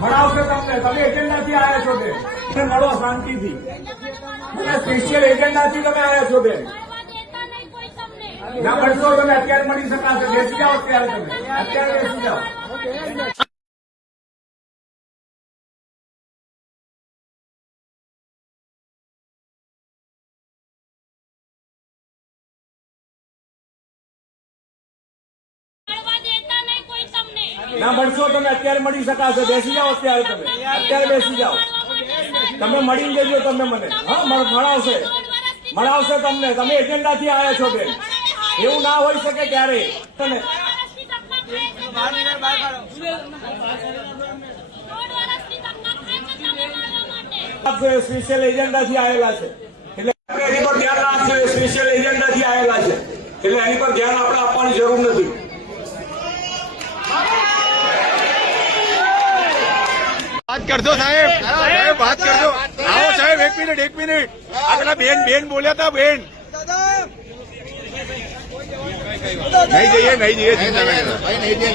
મળાવશે તમને. તમે એજન્ડાથી આવ્યા છો બેન. મળો શાંતિથી. સ્પેશિયલ એજન્ડાથી તમે આવ્યા છો બેન. ના મળશો તમે અત્યારે મળી શકાશે. બેસી જાઓ અત્યારે. તમે અત્યારે બેસી જાઓ. ના મળશો તમે અત્યારે મળી શકાશે. બેસી જાઓ અત્યારે. તમે અત્યારે બેસી જાઓ. તમે મળી જજો તમે મને. હા મળાવશે તમને. તમે એજન્ડાથી આવ્યા છો બેન. એવું ના હોઈ શકે ક્યારે. સ્પેશિયલ એજન્ડાથી આવેલા છે એટલે એની પર ધ્યાન રાખજો. સ્પેશિયલ એજન્ડાથી આવેલા છે એટલે એની પર ધ્યાન આપણે આપવાની જરૂર નથી. बात कर दो साहेब, साहेब बात कर दो. आओ साहेब, एक मिनट. अगला बेन बोलिया था बेन. नहीं चाहिए चिंता नहीं.